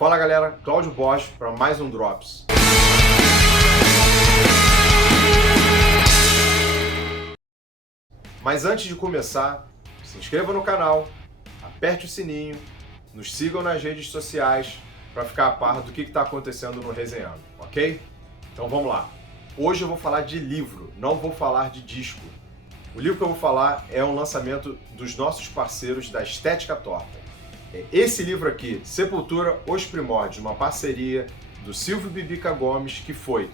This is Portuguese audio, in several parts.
Fala galera, Cláudio Borges para mais um Drops. Mas antes de começar, se inscreva no canal, aperte o sininho, nos sigam nas redes sociais para ficar a par do que está acontecendo no Resenhando, ok? Então vamos lá. Hoje eu vou falar de livro, não vou falar de disco. O livro que eu vou falar é um lançamento dos nossos parceiros da Estética Torta. Esse livro aqui, Sepultura, Os Primórdios, uma parceria do Silvio Bibica Gomes, que foi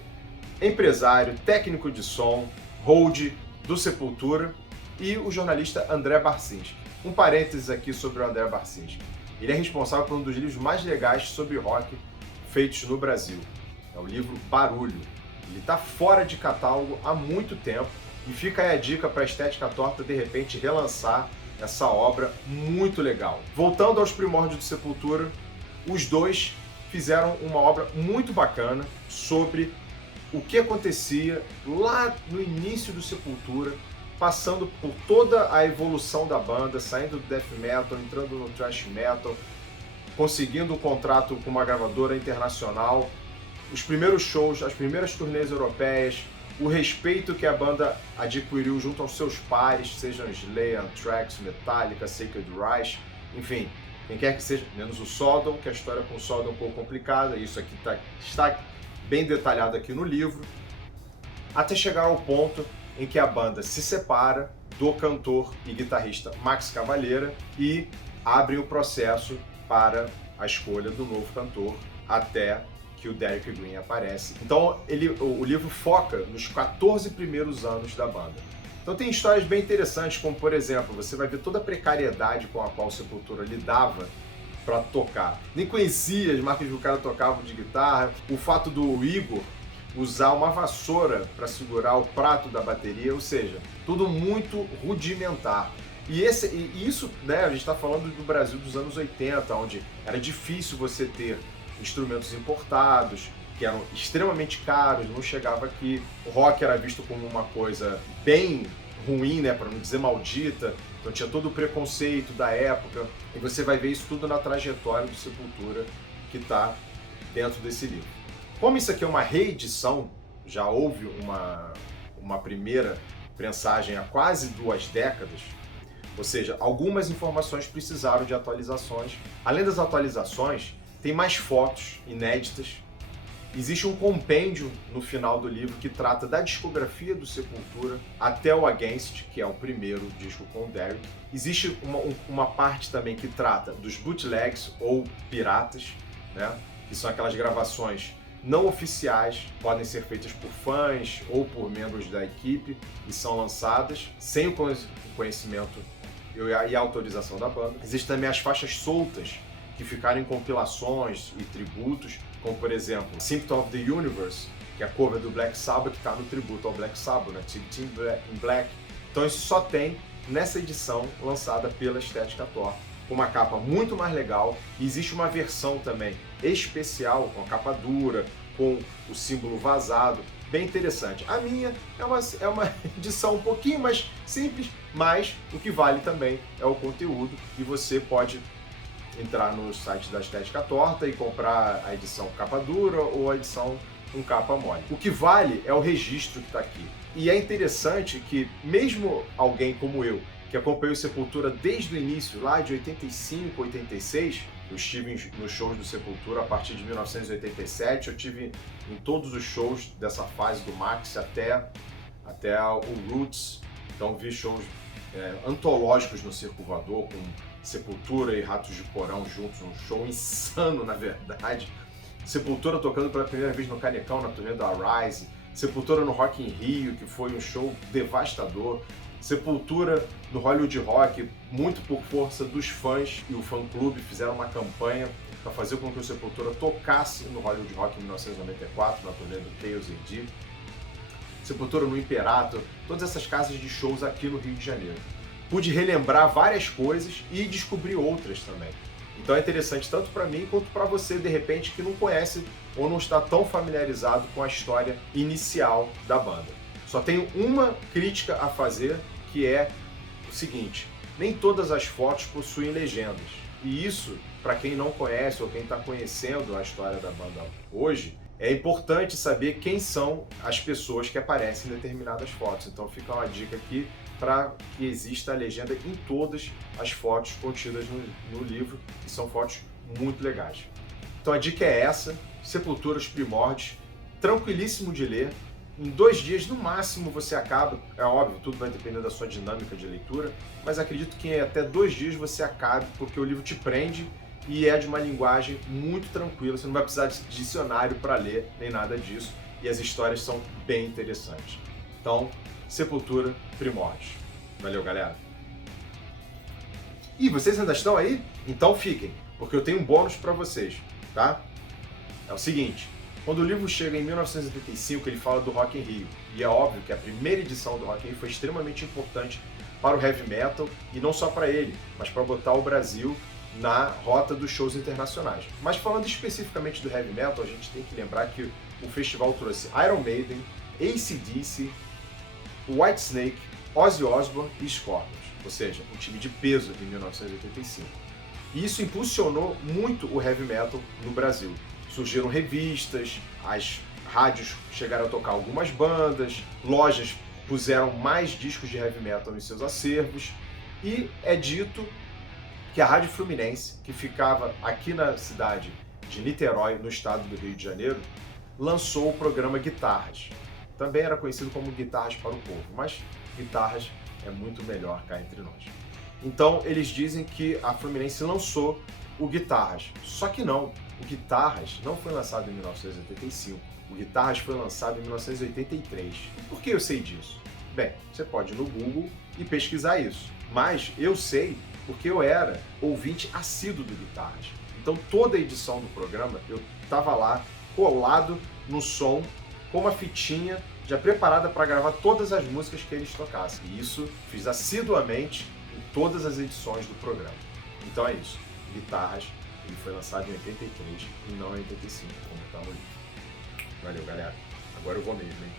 empresário, técnico de som, hold do Sepultura, e o jornalista André Barcinski. Um parênteses aqui sobre o André Barcinski. Ele é responsável por um dos livros mais legais sobre rock feitos no Brasil. É o livro Barulho. Ele está fora de catálogo há muito tempo e fica aí a dica para a Estética Torta de repente relançar essa obra muito legal. Voltando aos primórdios do Sepultura, os dois fizeram uma obra muito bacana sobre o que acontecia lá no início do Sepultura, passando por toda a evolução da banda, saindo do death metal, entrando no thrash metal, conseguindo um contrato com uma gravadora internacional, os primeiros shows, as primeiras turnês europeias, o respeito que a banda adquiriu junto aos seus pares, sejam Slayer, Anthrax, Metallica, Sacred Reich, enfim, quem quer que seja, menos o Sodom, que a história com o Sodom é um pouco complicada, isso aqui está bem detalhado aqui no livro, até chegar ao ponto em que a banda se separa do cantor e guitarrista Max Cavalheira e abre o processo para a escolha do novo cantor até que o Derek Green aparece. Então o livro foca nos 14 primeiros anos da banda. Então tem histórias bem interessantes, como por exemplo, você vai ver toda a precariedade com a qual o Sepultura lidava para tocar. Nem conhecia as marcas que o cara tocava de guitarra, o fato do Igor usar uma vassoura para segurar o prato da bateria, ou seja, tudo muito rudimentar. E isso, né, a gente está falando do Brasil dos anos 80, onde era difícil você ter instrumentos importados, que eram extremamente caros, não chegava aqui. O rock era visto como uma coisa bem ruim, né, para não dizer maldita, então tinha todo o preconceito da época, e você vai ver isso tudo na trajetória do Sepultura que está dentro desse livro. Como isso aqui é uma reedição, já houve uma primeira prensagem há quase 2 décadas, ou seja, algumas informações precisaram de atualizações. Além das atualizações, tem mais fotos inéditas. Existe um compêndio no final do livro que trata da discografia do Sepultura até o Against, que é o primeiro disco com o Derek. Existe uma parte também que trata dos bootlegs ou piratas, né? Que são aquelas gravações não oficiais, podem ser feitas por fãs ou por membros da equipe e são lançadas sem o conhecimento e a autorização da banda. Existem também as faixas soltas que ficaram em compilações e tributos, como por exemplo Symptom of the Universe, que é a cover do Black Sabbath, que está no tributo ao Black Sabbath, né? Team in Black. Então isso só tem nessa edição lançada pela Estética Torta, com uma capa muito mais legal, e existe uma versão também especial, com a capa dura, com o símbolo vazado, bem interessante. A minha é uma edição um pouquinho mais simples, mas o que vale também é o conteúdo, e você pode entrar no site da Estética Torta e comprar a edição capa dura ou a edição com capa mole. O que vale é o registro que está aqui. E é interessante que mesmo alguém como eu, que acompanhou Sepultura desde o início, lá de 85, 86, eu estive nos shows do Sepultura a partir de 1987, eu tive em todos os shows dessa fase do Max até o Roots, então vi shows antológicos no Circo Voador, com Sepultura e Ratos de Porão juntos, um show insano na verdade, Sepultura tocando pela primeira vez no Canecão, na turnê da Rise, Sepultura no Rock in Rio, que foi um show devastador, Sepultura no Hollywood Rock, muito por força dos fãs e o fã-clube fizeram uma campanha para fazer com que o Sepultura tocasse no Hollywood Rock em 1994, na turnê do Chaos AD. Sepultura no Imperator, todas essas casas de shows aqui no Rio de Janeiro. Pude relembrar várias coisas e descobrir outras também. Então é interessante tanto para mim quanto para você, de repente, que não conhece ou não está tão familiarizado com a história inicial da banda. Só tenho uma crítica a fazer, que é o seguinte: nem todas as fotos possuem legendas. E isso, para quem não conhece ou quem está conhecendo a história da banda hoje, é importante saber quem são as pessoas que aparecem em determinadas fotos. Então fica uma dica aqui para que exista a legenda em todas as fotos contidas no livro, que são fotos muito legais. Então a dica é essa, Sepultura, Os Primórdios, tranquilíssimo de ler. Em 2 dias, no máximo, você acaba. É óbvio, tudo vai depender da sua dinâmica de leitura, mas acredito que em até 2 dias você acabe, porque o livro te prende e é de uma linguagem muito tranquila. Você não vai precisar de dicionário para ler, nem nada disso, e as histórias são bem interessantes. Então, Sepultura, Primórdios. Valeu, galera! E vocês ainda estão aí? Então fiquem, porque eu tenho um bônus para vocês, tá? É o seguinte. Quando o livro chega em 1985, ele fala do Rock in Rio. E é óbvio que a primeira edição do Rock in Rio foi extremamente importante para o heavy metal, e não só para ele, mas para botar o Brasil na rota dos shows internacionais. Mas falando especificamente do heavy metal, a gente tem que lembrar que o festival trouxe Iron Maiden, AC/DC, Whitesnake, Ozzy Osbourne e Scorpions, ou seja, um time de peso em 1985. E isso impulsionou muito o heavy metal no Brasil. Surgiram revistas, as rádios chegaram a tocar algumas bandas, lojas puseram mais discos de heavy metal em seus acervos, e é dito que a Rádio Fluminense, que ficava aqui na cidade de Niterói, no estado do Rio de Janeiro, lançou o programa Guitarras. Também era conhecido como Guitarras para o Povo, mas Guitarras é muito melhor cá entre nós. Então eles dizem que a Fluminense lançou o Guitarras, só que não. O Guitarras não foi lançado em 1985, o Guitarras foi lançado em 1983. E por que eu sei disso? Bem, você pode ir no Google e pesquisar isso, mas eu sei porque eu era ouvinte assíduo do Guitarras. Então toda a edição do programa eu estava lá, colado no som, com uma fitinha já preparada para gravar todas as músicas que eles tocassem. E isso fiz assiduamente em todas as edições do programa. Então é isso, Guitarras. Ele foi lançado em 83 e não em 85, como está no livro. Valeu, galera. Agora eu vou mesmo, hein?